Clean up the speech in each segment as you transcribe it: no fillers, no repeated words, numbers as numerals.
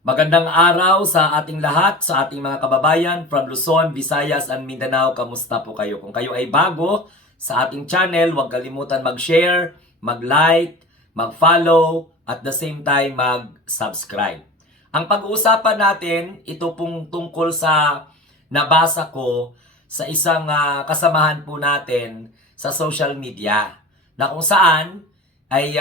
Magandang araw sa ating lahat, sa ating mga kababayan from Luzon, Visayas, and Mindanao. Kamusta po kayo? Kung kayo ay bago sa ating channel, huwag kalimutan mag-share, mag-like, mag-follow, at the same time mag-subscribe. Ang pag-uusapan natin, ito pong tungkol sa nabasa ko sa isang kasamahan po natin sa social media na kung saan ay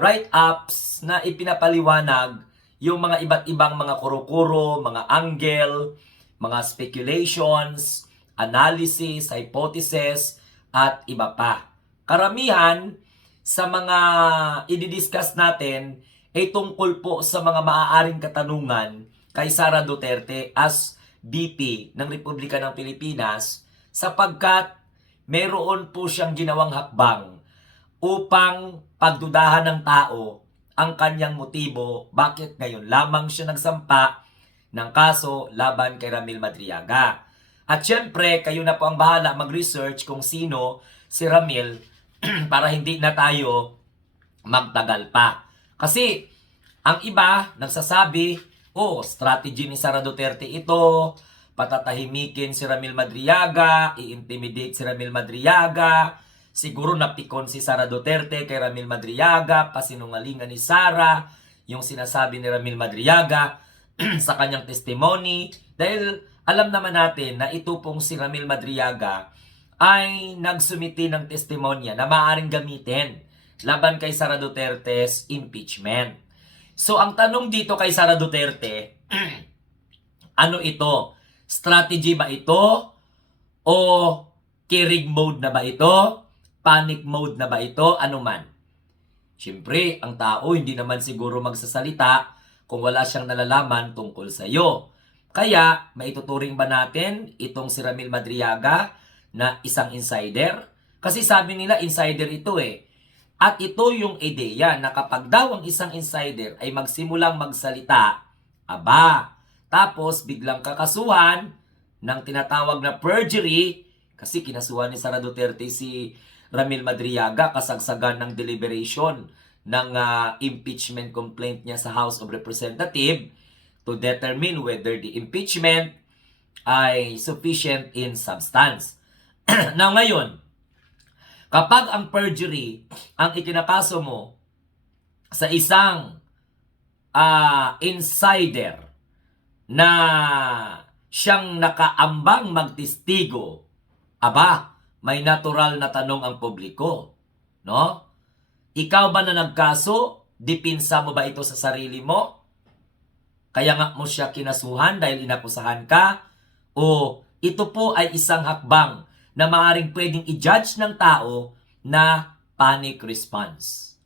write-ups na ipinapaliwanag yung mga iba't ibang mga kuro-kuro, mga angle, mga speculations, analysis, hypothesis, at iba pa. Karamihan sa mga i-discuss natin ay tungkol po sa mga maaaring katanungan kay Sara Duterte as VP ng Republika ng Pilipinas sapagkat meron po siyang ginawang hakbang upang pagdudahan ng tao ang kanyang motibo bakit ngayon lamang siya nagsampa ng kaso laban kay Ramil Madriaga. At syempre, kayo na po ang bahala mag-research kung sino si Ramil para hindi na tayo magtagal pa. Kasi ang iba nagsasabi, strategy ni Sara Duterte ito, patatahimikin si Ramil Madriaga, i-intimidate si Ramil Madriaga, siguro napikon si Sara Duterte kay Ramil Madriaga, pasinungalingan ni Sara, yung sinasabi ni Ramil Madriaga sa kanyang testimony. Dahil alam naman natin na ito pong si Ramil Madriaga ay nagsumiti ng testimonya na maaaring gamitin laban kay Sara Duterte's impeachment. So ang tanong dito kay Sara Duterte, ano ito? Strategy ba ito? O kirig mode na ba ito? Panic mode na ba ito? Ano man. Siyempre, ang tao hindi naman siguro magsasalita kung wala siyang nalalaman tungkol sa iyo. Kaya, maituturing ba natin itong si Ramil Madriaga na isang insider? Kasi sabi nila insider ito eh. At ito yung ideya na kapag daw ang isang insider ay magsimulang magsalita, tapos biglang kakasuhan ng tinatawag na perjury, kasi kinasuhan ni Sara Duterte si Ramil Madriaga kasagsagan ng deliberation ng impeachment complaint niya sa House of Representatives to determine whether the impeachment ay sufficient in substance. Now ngayon, kapag ang perjury ang ikinakaso mo sa isang insider na siyang nakaambang magtistigo, may natural na tanong ang publiko, no? Ikaw ba na nagkaso? Dipinsa mo ba ito sa sarili mo? Kaya nga mo siya kinasuhan dahil inakusahan ka? O ito po ay isang hakbang na maaaring pwedeng i-judge ng tao na panic response.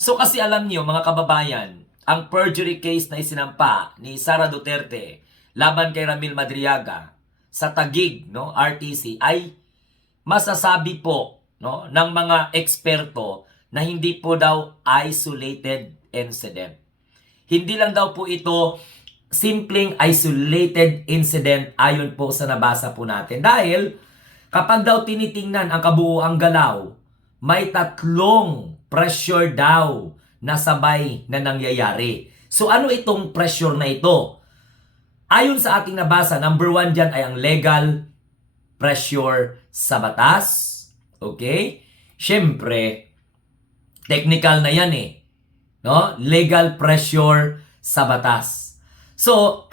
So kasi alam niyo mga kababayan, ang perjury case na isinampa ni Sara Duterte laban kay Ramil Madriaga sa Taguig, no, RTC ay masasabi po, no, ng mga eksperto na hindi po daw isolated incident. Hindi lang daw po ito simpleng isolated incident ayon po sa nabasa po natin. Dahil kapag daw tinitingnan ang kabuuang galaw, may tatlong pressure daw na sabay na nangyayari. So ano itong pressure na ito? Ayon sa ating nabasa, number 1 dyan ay ang legal pressure sa batas. Okay? Siyempre, technical na yan eh. No? Legal pressure sa batas. So,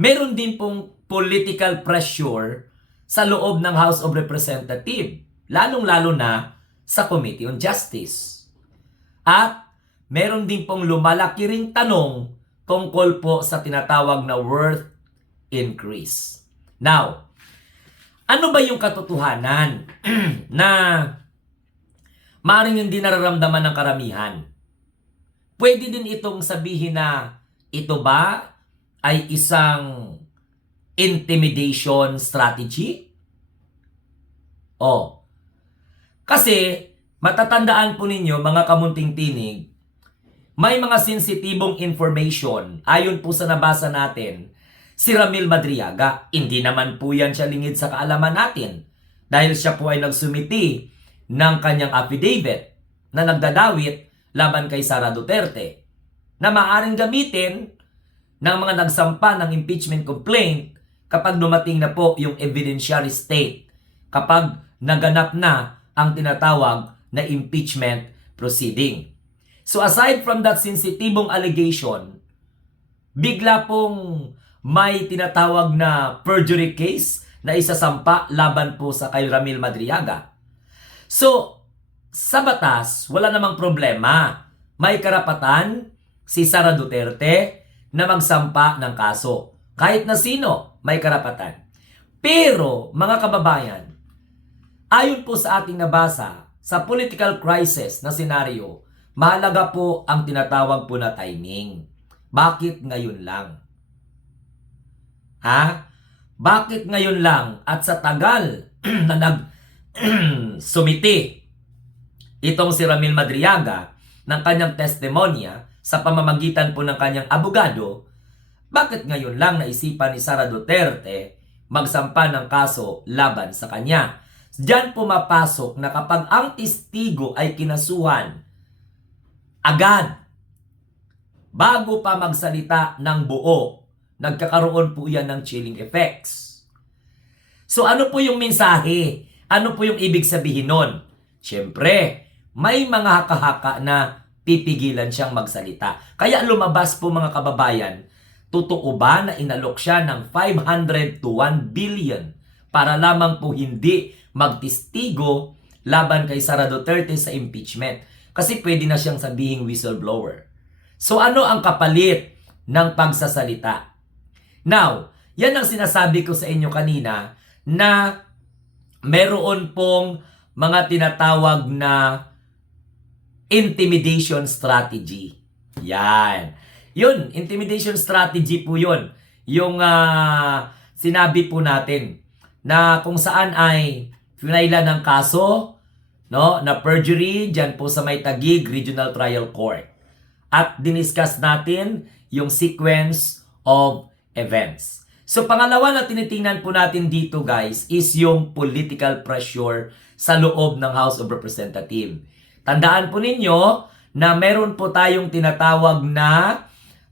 meron din pong political pressure sa loob ng House of Representatives. Lalong-lalo na sa Committee on Justice. At meron din pong lumalaki ring tanong tungkol po sa tinatawag na worth increase. Now, ano ba yung katotohanan na maaaring hindi nararamdaman ng karamihan? Pwede din itong sabihin na ito ba ay isang intimidation strategy? Kasi matatandaan po ninyo mga kamunting tinig, may mga sensitibong information ayon po sa nabasa natin. Si Ramil Madriaga, hindi naman po yan siya lingid sa kaalaman natin dahil siya po ay nagsumiti ng kanyang affidavit na nagdadawit laban kay Sara Duterte na maaaring gamitin ng mga nagsampa ng impeachment complaint kapag dumating na po yung evidentiary state, kapag naganap na ang tinatawag na impeachment proceeding. So aside from that sensitibong allegation, bigla pong may tinatawag na perjury case na isasampa laban po sa kay Ramil Madriaga. So, sa batas, wala namang problema. May karapatan si Sara Duterte na magsampa ng kaso. Kahit na sino, may karapatan. Pero, mga kababayan, ayon po sa ating nabasa, sa political crisis na senaryo, mahalaga po ang tinatawag po na timing. Bakit ngayon lang? Ha? Bakit ngayon lang at sa tagal na sumiti itong si Ramil Madriaga ng kanyang testimonya sa pamamagitan po ng kanyang abogado, bakit ngayon lang naisipan ni Sara Duterte magsampa ng kaso laban sa kanya? Diyan pumapasok na kapag ang testigo ay kinasuhan agad, bago pa magsalita ng buo, nagkakaroon po yan ng chilling effects. So ano po yung mensahe? Ano po yung ibig sabihin nun? Siyempre, may mga haka-haka na pipigilan siyang magsalita. Kaya lumabas po mga kababayan, totoo ba na inalok siya ng 500 to 1 billion para lamang po hindi magtestigo laban kay Sara Duterte sa impeachment? Kasi pwede na siyang sabihing whistleblower. So ano ang kapalit ng pagsasalita? Now, yan ang sinasabi ko sa inyo kanina na meron pong mga tinatawag na intimidation strategy. Yan. Yun, intimidation strategy po yun. Yung sinabi po natin na kung saan ay finailan ng kaso, no, na perjury dyan po sa May Taguig Regional Trial Court. At diniscuss natin yung sequence of events. So pangalawa na tinitingnan po natin dito guys is yung political pressure sa loob ng House of Representatives. Tandaan po ninyo na meron po tayong tinatawag na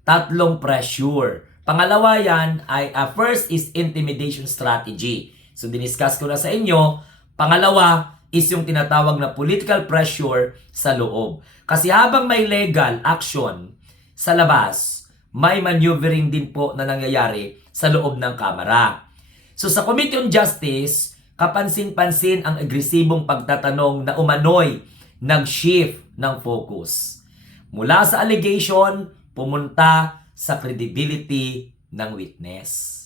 tatlong pressure. Pangalawa yan ay first is intimidation strategy. So diniscuss ko na sa inyo. Pangalawa is yung tinatawag na political pressure sa loob. Kasi habang may legal action sa labas, may maneuvering din po na nangyayari sa loob ng Kamara. So sa Committee on Justice, kapansin-pansin ang agresibong pagtatanong na umano'y nag-shift ng focus. Mula sa allegation, pumunta sa credibility ng witness.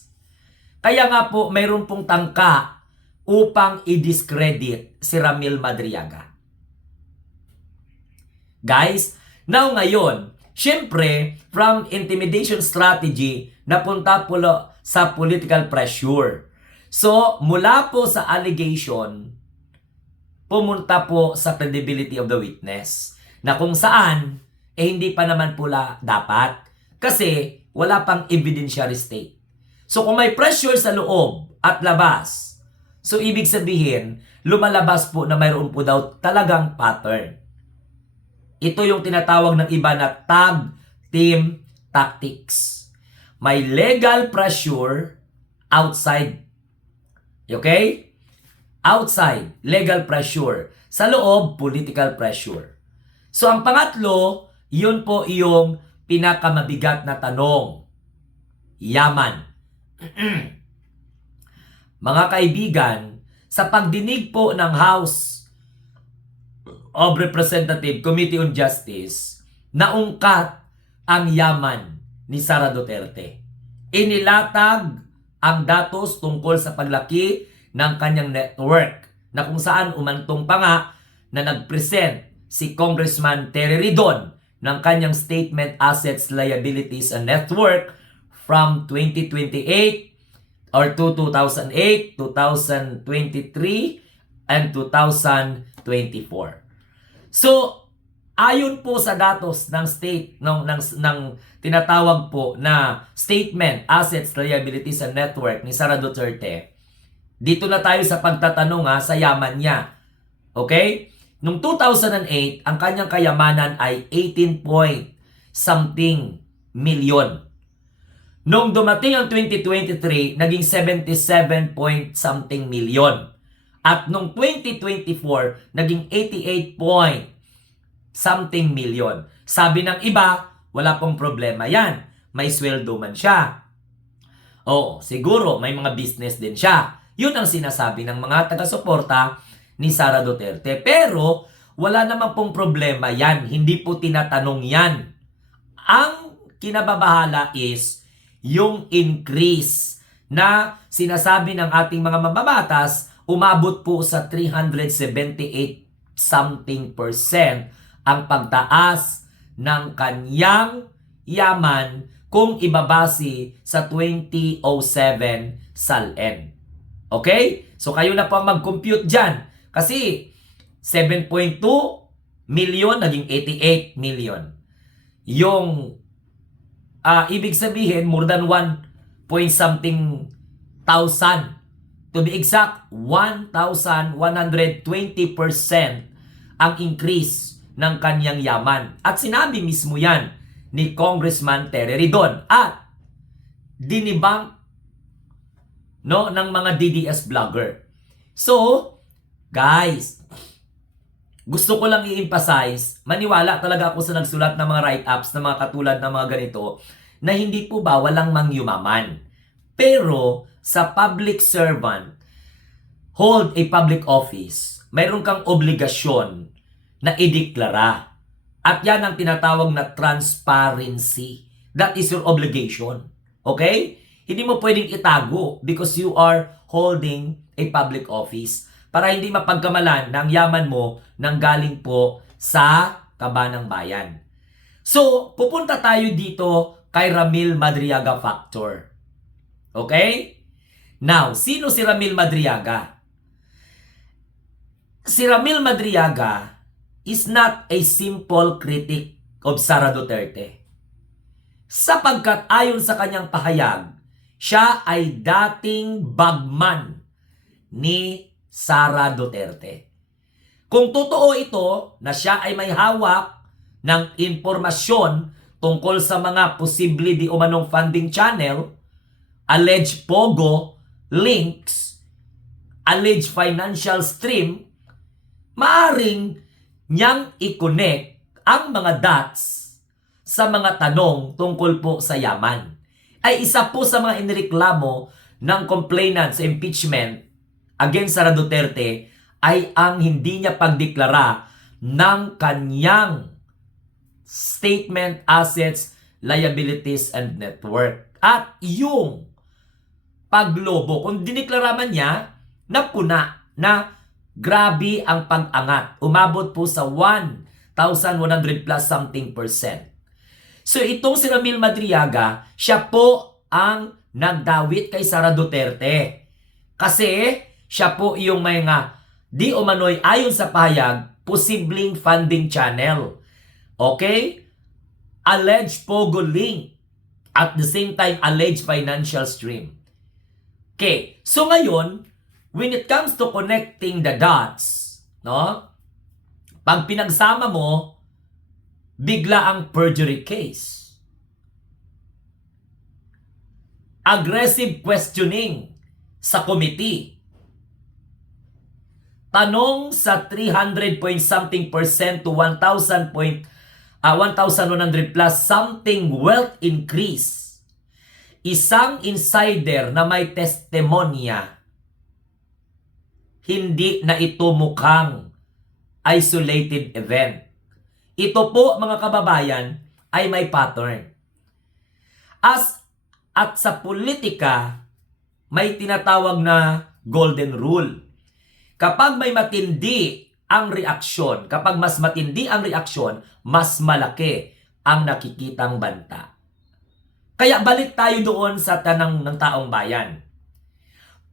Kaya nga po, mayroon pong tangka upang i-discredit si Ramil Madriaga. Guys, now ngayon, syempre, from intimidation strategy, napunta po sa political pressure. So, mula po sa allegation, pumunta po sa credibility of the witness. Na kung saan, hindi pa naman pula dapat. Kasi, wala pang evidentiary state. So, kung may pressure sa loob at labas, so, ibig sabihin, lumalabas po na mayroon po daw talagang pattern. Ito yung tinatawag ng iba na tag team tactics. May legal pressure outside. Okay? Outside, legal pressure. Sa loob, political pressure. So, ang pangatlo, yun po yung pinakamabigat na tanong. Yaman. Mga kaibigan, sa pagdinig po ng House of Representatives Committee on Justice, naungkat ang yaman ni Sara Duterte. Inilatag ang datos tungkol sa paglaki ng kanyang network na kung saan umantong pa nga na nag-present si Congressman Terry Ridon ng kanyang Statement Assets, Liabilities and Net Worth from 2028 or to 2008, 2023, and 2024. So, ayon po sa datos ng ng tinatawag po na Statement, Assets, Liabilities, and Net Worth ni Sara Duterte, dito na tayo sa pagtatanong sa yaman niya. Okay? Noong 2008, ang kanyang kayamanan ay 18 point something million. Nung dumating ang 2023, naging 77 point something million. At nung 2024, naging 88 point something million. Sabi ng iba, wala pong problema yan. May sweldo man siya. Oo, siguro may mga business din siya. Yun ang sinasabi ng mga taga-suporta ni Sara Duterte. Pero wala namang pong problema yan. Hindi po tinatanong yan. Ang kinababahala is yung increase na sinasabi ng ating mga mababatas, umabot po sa 378 something percent ang pagtaas ng kanyang yaman kung ibabase sa 2007 SALN. Okay? So kayo na po ang mag-compute dyan. Kasi 7.2 million naging 88 million. Yung ibig sabihin, more than 1 point something thousand. To be exact, 1,120% ang increase ng kanyang yaman. At sinabi mismo yan ni Congressman Tere Ridon. At dinibang ng mga DDS vlogger. So, guys, gusto ko lang i-emphasize, maniwala talaga ako sa nagsulat ng mga write-ups na mga katulad ng mga ganito, na hindi po ba walang mangyumaman. Pero sa public servant, hold a public office, mayroon kang obligasyon na ideklara. At yan ang tinatawag na transparency. That is your obligation. Okay? Hindi mo pwedeng itago because you are holding a public office para hindi mapagkamalan ng yaman mo nang galing po sa kaba ng bayan. So, pupunta tayo dito kay Ramil Madriaga factor. Okay? Now, sino si Ramil Madriaga? Si Ramil Madriaga is not a simple critic of Sara Duterte. Sapagkat ayon sa kanyang pahayag, siya ay dating bagman ni Sara Duterte. Kung totoo ito na siya ay may hawak ng impormasyon tungkol sa mga posible di umanong funding channel, alleged pogo, links, alleged financial stream, maaring niyang i-connect ang mga dots sa mga tanong tungkol po sa yaman. Ay isa po sa mga inireklamo ng complainant sa impeachment against Sara Duterte ay ang hindi niya pagdeklara ng kanyang statement, assets, liabilities, and net worth. At yung paglobo, kung dineklara man niya, napuna na grabe ang pag-angat. Umabot po sa 1,100 plus something percent. So itong si Ramil Madriaga, siya po ang nagdawit kay Sara Duterte. Kasi siya po yung may di umano'y ayon sa pahayag, posibleng funding channel. Okay? Alleged pogo link. At the same time, alleged financial stream. Okay. So ngayon, when it comes to connecting the dots, pag pinagsama mo, bigla ang perjury case. Aggressive questioning sa committee. Tanong sa 300 point something percent to 1,100 plus something wealth increase. Isang insider na may testimonya. Hindi na ito mukhang isolated event. Ito po, mga kababayan, ay may pattern. At sa politika, may tinatawag na golden rule. Kapag may matindi ang reaksyon, kapag mas matindi ang reaksyon, mas malaki ang nakikitang banta. Kaya balik tayo doon sa tanang ng taong bayan.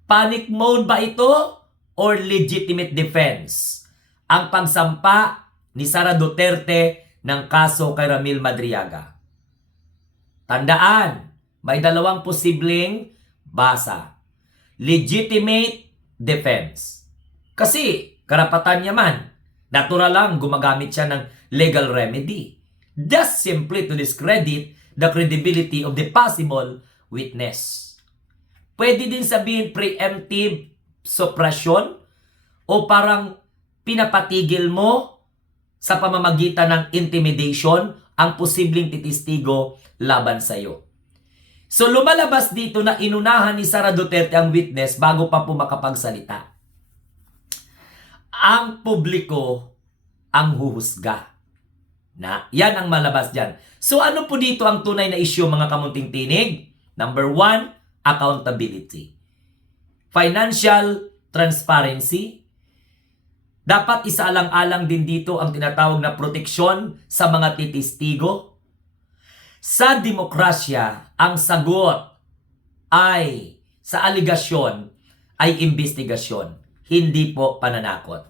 Panic mode ba ito or legitimate defense ang pagsampa ni Sara Duterte ng kaso kay Ramil Madriaga? Tandaan, may dalawang posibleng basa. Legitimate defense. Kasi karapatan niya man. Natural lang gumagamit siya ng legal remedy. Just simply to discredit the credibility of the possible witness. Pwede din sabihin preemptive suppression o parang pinapatigil mo sa pamamagitan ng intimidation ang posibleng titistigo laban sa iyo. So lumalabas dito na inunahan ni Sara Duterte ang witness bago pa po makapagsalita. Ang publiko ang huhusga. Yan ang malabas dyan. So ano po dito ang tunay na issue mga kamunting tinig? Number 1, accountability. Financial transparency. Dapat isaalang-alang din dito ang tinatawag na proteksyon sa mga titistigo. Sa demokrasya, ang sagot ay sa aligasyon ay investigasyon, hindi po pananakot.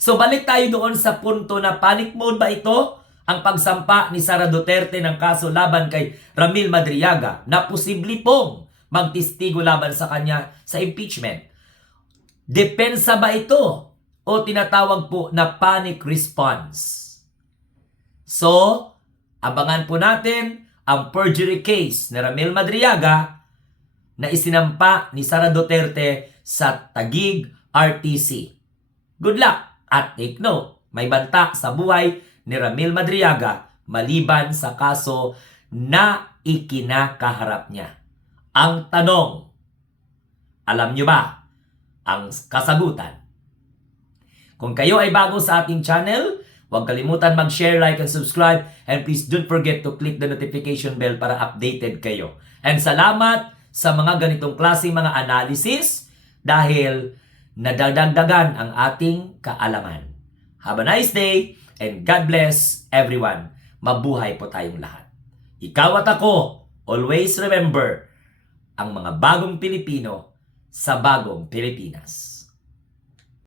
So balik tayo doon sa punto na panic mode ba ito? Ang pagsampa ni Sara Duterte ng kaso laban kay Ramil Madriaga na posible pong magtistigo laban sa kanya sa impeachment. Depensa ba ito o tinatawag po na panic response? So, abangan po natin ang perjury case ni Ramil Madriaga na isinampa ni Sara Duterte sa Taguig RTC. Good luck at take note, may banta sa buhay ni Ramil Madriaga maliban sa kaso na ikinakaharap niya. Ang tanong, alam nyo ba ang kasagutan? Kung kayo ay bago sa ating channel, huwag kalimutan mag-share, like, and subscribe. And please don't forget to click the notification bell para updated kayo. And salamat sa mga ganitong klaseng mga analysis dahil nadadagdagan ang ating kaalaman. Have a nice day and God bless everyone. Mabuhay po tayong lahat. Ikaw at ako, always remember, ang mga bagong Pilipino sa bagong Pilipinas.